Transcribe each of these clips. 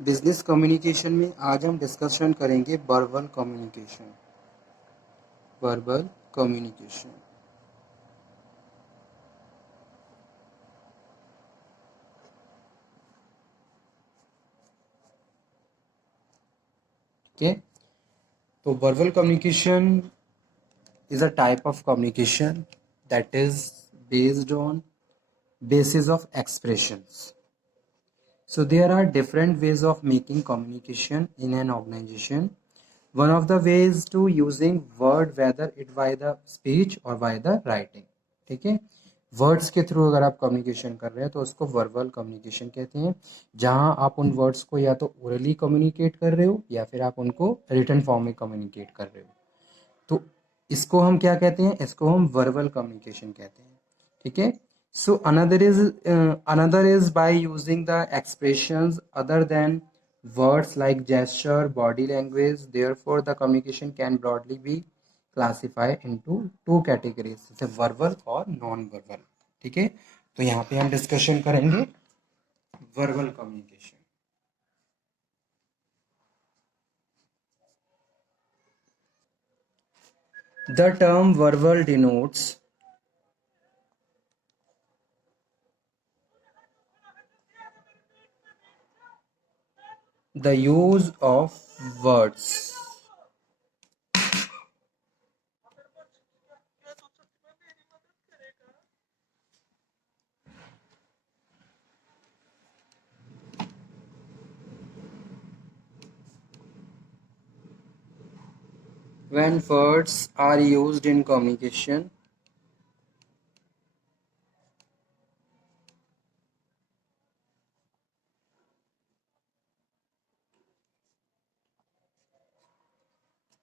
Business communication में आज हम डिस्कशन करेंगे वर्बल कम्युनिकेशन। वर्बल कम्युनिकेशन ठीक है। तो verbal communication is a type of communication that is based on basis of expressions. So there are different ways of making communication in an organization. One of the ways to using word, whether it by the speech or by the writing. ठीक है, words के through अगर आप communication कर रहे हैं तो उसको वर्बल कम्युनिकेशन कहते हैं, जहां आप उन वर्ड्स को या तो ओरली कम्युनिकेट कर रहे हो या फिर आप उनको रिटन फॉर्म में कम्युनिकेट कर रहे हो। तो इसको हम क्या कहते हैं, इसको हम वर्बल कम्युनिकेशन कहते हैं। ठीक है। So another is by using the expressions other than words like gesture, body language. Therefore the communication can broadly be classify into two categories, जैसे वर्बल और नॉन वर्बल। ठीक है, तो यहाँ पे हम डिस्कशन करेंगे verbal communication. The term verbal denotes the use of words when words are used in communication.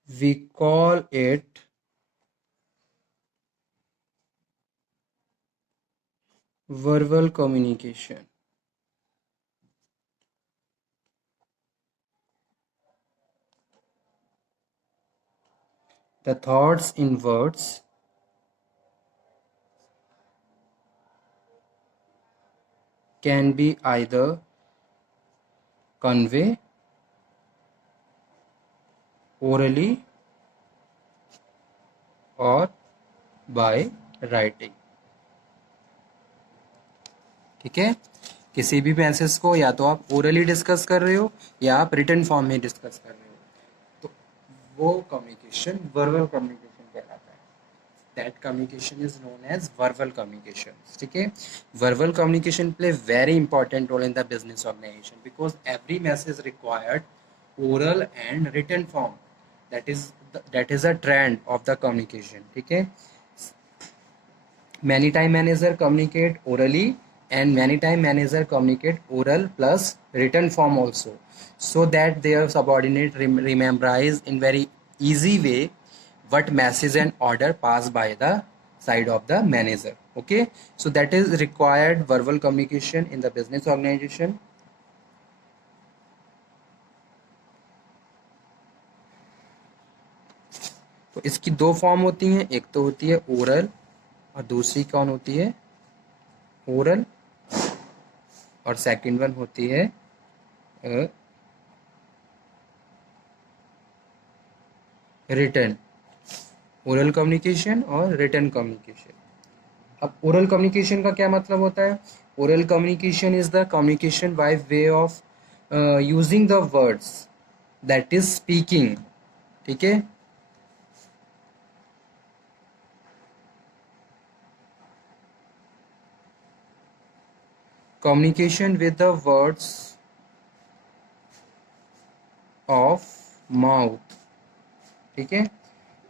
We call it verbal communication. The thoughts in words can be either convey orally or by writing. ठीक है, किसी भी message को या तो आप orally discuss कर रहे हो या आप रिटन फॉर्म में डिस्कस कर रहे हो, तो वो कम्युनिकेशन वर्बल कम्युनिकेशन कहलाता है। That communication is known as verbal communication. ठीक है, verbal communication play very important role in the business organisation because every message required oral and written form. That is a trend of the communication. ठीक है, many time manager communicate orally and many time manager communicate oral plus written form also, so that their subordinate rememberize in very easy way what message and order passed by the side of the manager. Okay, so that is required verbal communication in the business organization. तो इसकी दो form होती हैं, एक तो होती है oral और दूसरी कौन होती है, ओरल, और सेकंड वन होती है रिटर्न। ओरल कम्युनिकेशन और रिटर्न कम्युनिकेशन। अब ओरल कम्युनिकेशन का क्या मतलब होता है? Oral communication is the communication by way of using the words, that is speaking. ठीक है, communication with the words of mouth. ठीक है,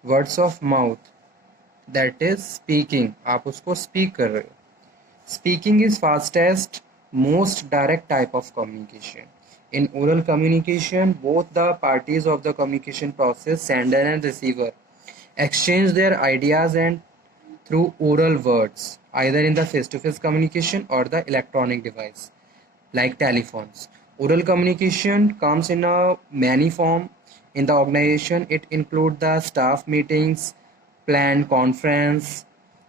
words of mouth, that is speaking. आप उसको स्पीक कर रहे हो। Speaking is fastest, most direct type of communication. In oral communication, both the parties of the communication process, sender and receiver, exchange their ideas and through oral words, either in the face-to-face communication or the electronic device, like telephones. Oral communication comes in a many form in the organization. It includes the staff meetings, planned conference,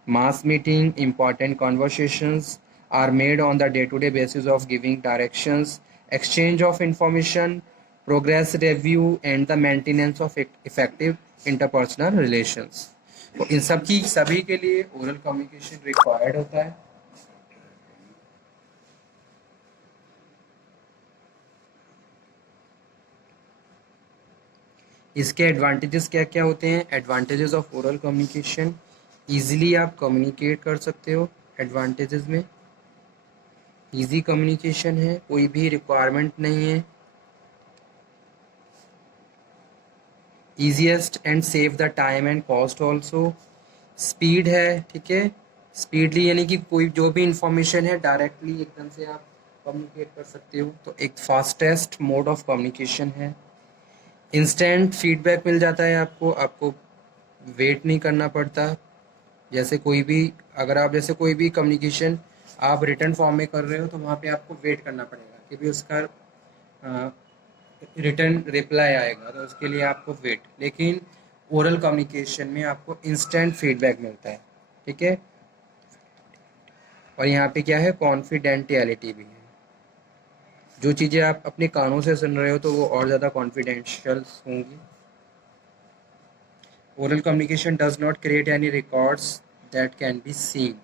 mass meeting. Important conversations are made on the day-to-day basis of giving directions, exchange of information, progress review and the maintenance of effective interpersonal relations. तो इन सब की सभी के लिए oral communication required होता है. इसके advantages क्या क्या होते हैं? Advantages of oral communication, easily आप कम्युनिकेट कर सकते हो. एडवांटेजेस में ईजी कम्युनिकेशन है, कोई भी रिक्वायरमेंट नहीं है. Easiest and save the time and cost also. Speed है, ठीक है, स्पीडली यानी कि कोई जो भी इंफॉर्मेशन है डायरेक्टली एकदम से आप कम्युनिकेट कर सकते हो. तो एक फास्टेस्ट मोड ऑफ कम्युनिकेशन है. इंस्टेंट फीडबैक मिल जाता है आपको, आपको वेट नहीं करना पड़ता. जैसे कोई भी, अगर आप जैसे कोई भी कम्युनिकेशन आप रिटर्न फॉर्म में कर रहे हो तो वहाँ पे आपको वेट करना पड़ेगा कि भी उसका रिटर्न रिप्लाई आएगा, तो उसके लिए आपको वेट. लेकिन ओरल कम्युनिकेशन में आपको इंस्टेंट फीडबैक मिलता है, ठीक है. और यहाँ पे क्या है, कॉन्फिडेंटियलिटी भी है. जो चीज़ें आप अपने कानों से सुन रहे हो तो वो और ज़्यादा कॉन्फिडेंशियल होंगी. Oral communication does not create any records that can be seen.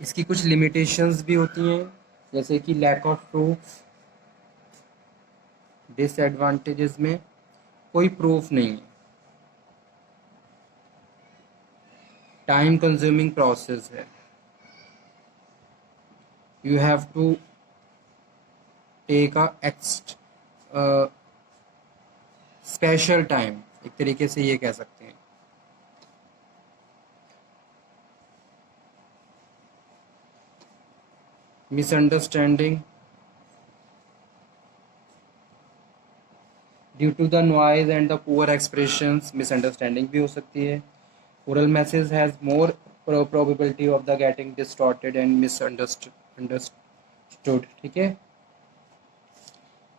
इसकी कुछ लिमिटेशंस भी होती हैं, जैसे कि लैक ऑफ प्रूफ. डिसएडवांटेजेस में कोई प्रूफ नहीं है. टाइम कंज्यूमिंग प्रोसेस है. You have to take a special time, एक तरीके से ये कह सकते हैं. Misunderstanding due to the noise and the poor expressions, misunderstanding भी हो सकती है. Oral message has more probability of the getting distorted and misunderstood, ठीक है.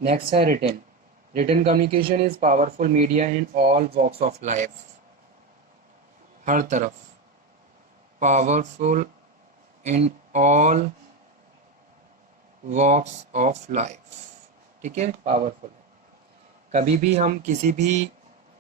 नेक्स्ट है written. Written communication is powerful media in all walks of life. हर तरफ powerful in all walks of life, ठीक है, पावरफुल. कभी भी हम किसी भी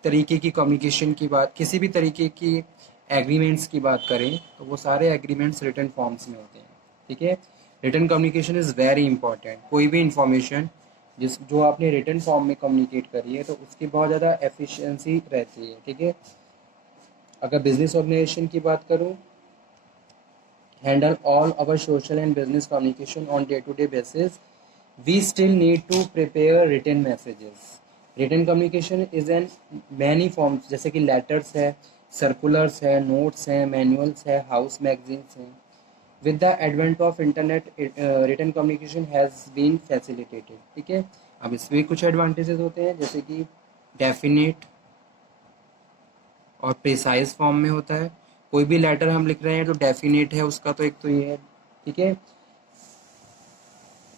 तरीके की कम्युनिकेशन की बात, किसी भी तरीके की एग्रीमेंट्स की बात करें तो वो सारे एग्रीमेंट्स रिटन फॉर्म्स में होते हैं, ठीक है. Written communication is very important. कोई भी इंफॉर्मेशन जो आपने रिटन फॉर्म में कम्युनिकेट करी है तो उसकी बहुत ज़्यादा एफिशिएंसी रहती है, ठीक है. अगर बिजनेस ऑर्गेनाइजेशन की बात करूँ, handle all our social and business communication on day to day basis, we still need to prepare written messages. Written communication is an many forms, जैसे कि लेटर्स है, सर्कुलर्स है, नोट्स हैं, मैनुअल्स है, house magazines हैं. With the advent of internet written communication has been facilitated, ठीक है. अब इसमें कुछ एडवांटेजेस होते हैं, जैसे कि डेफिनेट और प्रिसाइज फॉर्म में होता है. कोई भी लेटर हम लिख रहे हैं तो डेफिनेट है उसका, तो एक तो ये है, ठीक है.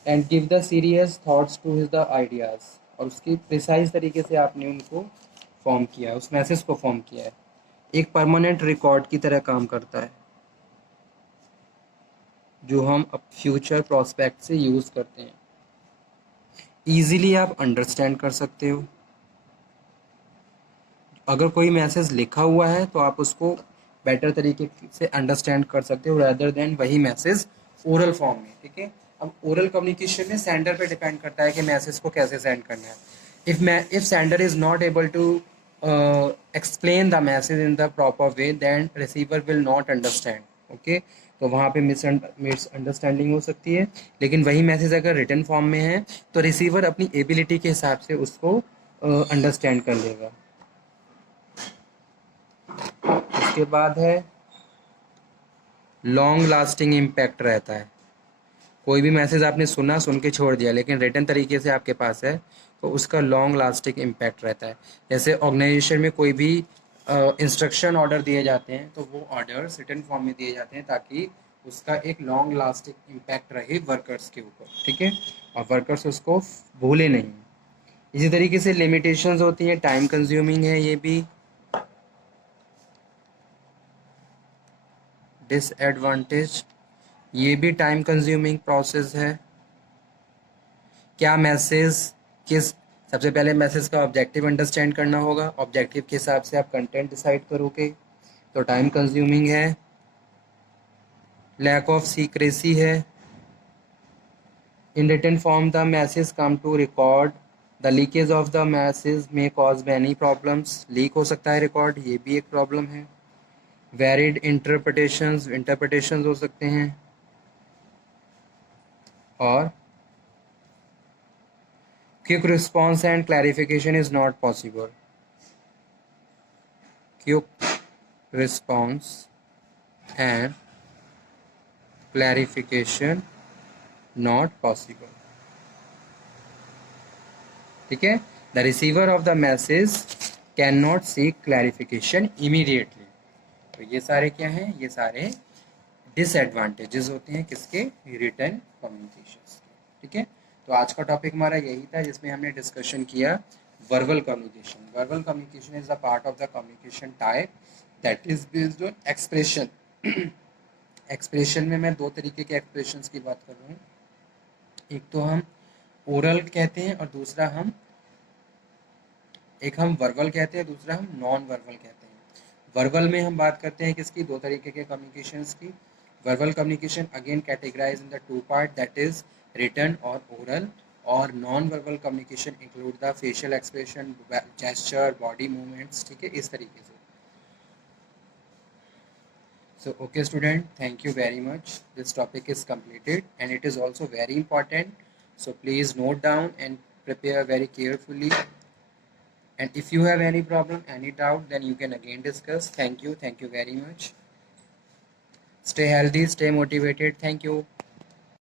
And give the serious thoughts to his the ideas, और उसकी प्रिसाइज तरीके से आपने उनको फॉर्म किया है, उस मैसेज को फॉर्म किया है. एक परमानेंट रिकॉर्ड की तरह काम करता है जो हम अब फ्यूचर प्रोस्पेक्ट से यूज़ करते हैं. ईजिली आप अंडरस्टैंड कर सकते हो. अगर कोई मैसेज लिखा हुआ है तो आप उसको बेटर तरीके से अंडरस्टैंड कर सकते हो रैदर देन वही मैसेज ओरल फॉर्म में, ठीक है. अब ओरल कम्युनिकेशन में सेंडर पे डिपेंड करता है कि मैसेज को कैसे सेंड करना है. If sender is not able to explain the message in the proper way, then receiver will not understand, okay. तो वहाँ पे मिसअंडरस्टैंडिंग हो सकती है. लेकिन वही मैसेज अगर रिटन फॉर्म में है तो रिसीवर अपनी एबिलिटी के हिसाब से उसको अंडरस्टैंड कर लेगा. उसके बाद है लॉन्ग लास्टिंग इम्पैक्ट रहता है. कोई भी मैसेज आपने सुना, सुन के छोड़ दिया, लेकिन रिटन तरीके से आपके पास है तो उसका लॉन्ग लास्टिंग इम्पैक्ट रहता है. जैसे ऑर्गेनाइजेशन में कोई भी इंस्ट्रक्शन ऑर्डर दिए जाते हैं तो वो ऑर्डर्स रिटन फॉर्म में दिए जाते हैं ताकि उसका एक लॉन्ग लास्टिंग इम्पैक्ट रहे वर्कर्स के ऊपर, ठीक है, और वर्कर्स उसको भूले नहीं. इसी तरीके से लिमिटेशंस होती हैं. टाइम कंज्यूमिंग है ये भी. डिसएडवांटेज, ये भी टाइम कंज्यूमिंग प्रोसेस है। क्या मैसेज किस, सबसे पहले मैसेज का ऑब्जेक्टिव अंडरस्टैंड करना होगा, ऑब्जेक्टिव के हिसाब से आप कंटेंट डिसाइड करोगे, तो टाइम कंज्यूमिंग है। लैक ऑफ सीक्रेसी है। In written form the message come to record, the leakage of the message may cause many problems, leak हो सकता है रिकॉर्ड, ये भी एक प्रॉब्लम है। वेरिड इंटरप्रिटेशंस हो सकते हैं। और quick response and clarification is not possible, quick response and clarification not possible. ठीक है, the receiver of the message can not seek clarification immediately. तो ये सारे क्या हैं, ये सारे डिसएडवांटेजेस होते हैं किसके, रिटन कम्युनिकेशंस के। ठीक है, तो आज का टॉपिक हमारा यही था जिसमें हमने डिस्कशन किया verbal communication. Verbal communication is a part of the communication type that is based on expression. Expression में मैं दो तरीके के एक्सप्रेशंस की बात कर रहा हूँ, एक तो हम ओरल कहते हैं और दूसरा हम वर्बल कहते हैं, दूसरा हम नॉन वर्बल कहते हैं। वर्बल में हम बात करते हैं किसकी, दो तरीके के कम्युनिकेशंस की। Verbal communication again categorize in the two part that is written और ओरल, और non verbal communication include the facial expression, gesture, body movements. ठीक है, इस तरीके से। So okay student, thank you very much. This topic is completed and it is also very important. So please note down and prepare very carefully. And if you have any problem, any doubt, then you can again discuss. Thank you very much. Stay healthy, stay motivated. Thank you.